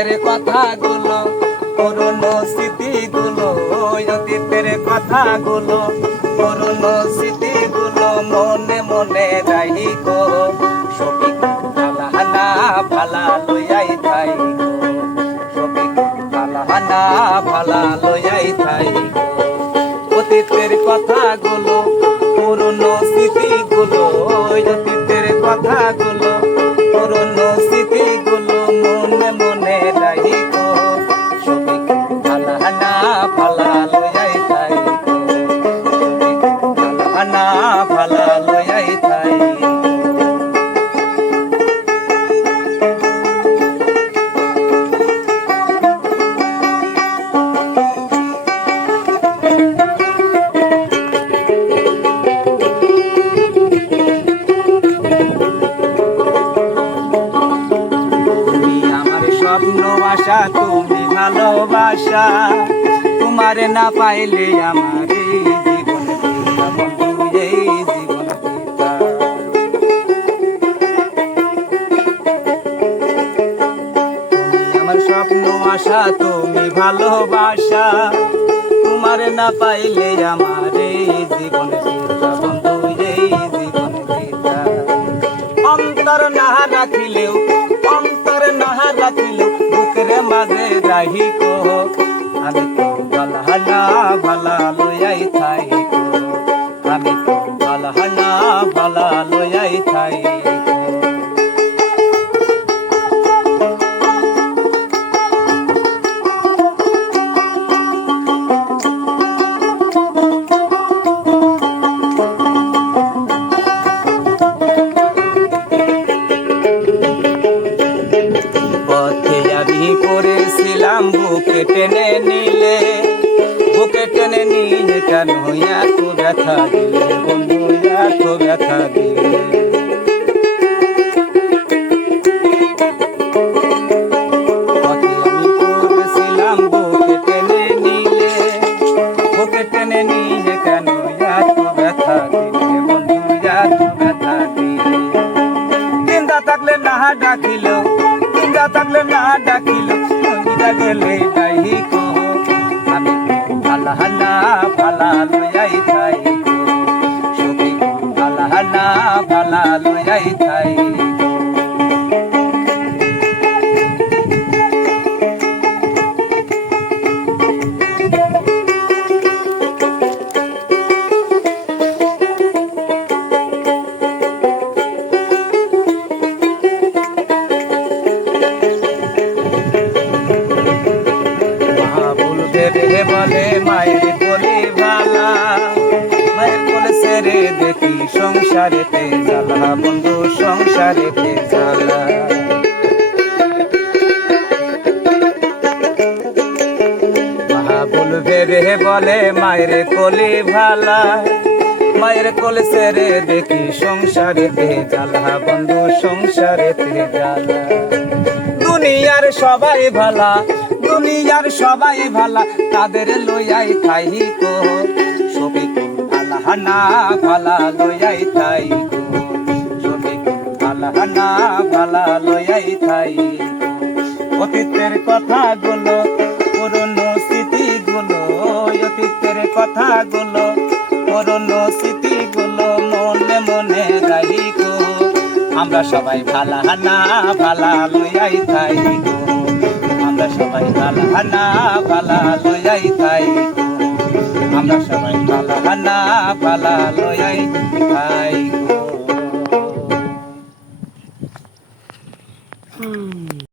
অতীতের কথাগুলো, পুরনো স্মৃতিগুলো, অতীতের কথাগুলো, পুরনো স্মৃতিগুলো মনে মনে গো। অতীতের কথাগুলো, পুরনো স্মৃতিগুলো, অতীতের কথাগুলো আশা, তুমি ভালোবাসা। তোমারে না পাইলে আমার স্বপ্ন, আশা, তুমি ভালোবাসা। তোমারে না পাইলে আমার জীবন অন্তর না রাখিলেও, অন্তর না রাখিলেও বুকের মাঝে রাহি কো। আমি তো ভালহানা ভালা লইয়াই থাই আমি তো টেনে নিলে বুকে টেনে নিলে কেন এত ব্যথা দিলে? বন্ধু এত ব্যথা দিলে। থাকলে চিন্তা থাকলে না ডাকিল মহিলা গেলে নাই কো। আমি আল্লাহানা ভালা লইয়াই দেবে বলে, মায়ের কোলে ভালা মায়ের কোলে সেরে দেখি সংসারেতে জ্বালা, বন্ধু, সংসারেতে জ্বালা। মাহবুল ভেবে বলে, মায়ের কোলে ভালা মায়ের কোলে সেরে দেখি সংসারেতে জ্বালা, বন্ধু, সংসারেতে জ্বালা। দুনিয়ার সবাই ভালা দুনিয়ার সবাই ভালা, তাদের লইয়াই থাই কো সবই আল্লাহানা ভালা, লইয়াই থাই কো সবই আল্লাহানা ভালা, লইয়াই থাই অতীতের কথাগুলো, পুরনো স্মৃতিগুলো, অতীতের কথাগুলো, পুরনো স্মৃতিগুলো মনে মনে রাখি আমরা সবাই ভালা হানা ভালা, লইয়াই থাই গো। আমরা সবাই ভালা পালা লয়াই গো আমরা সবাই ভালা পালা লয়াই থাই গো।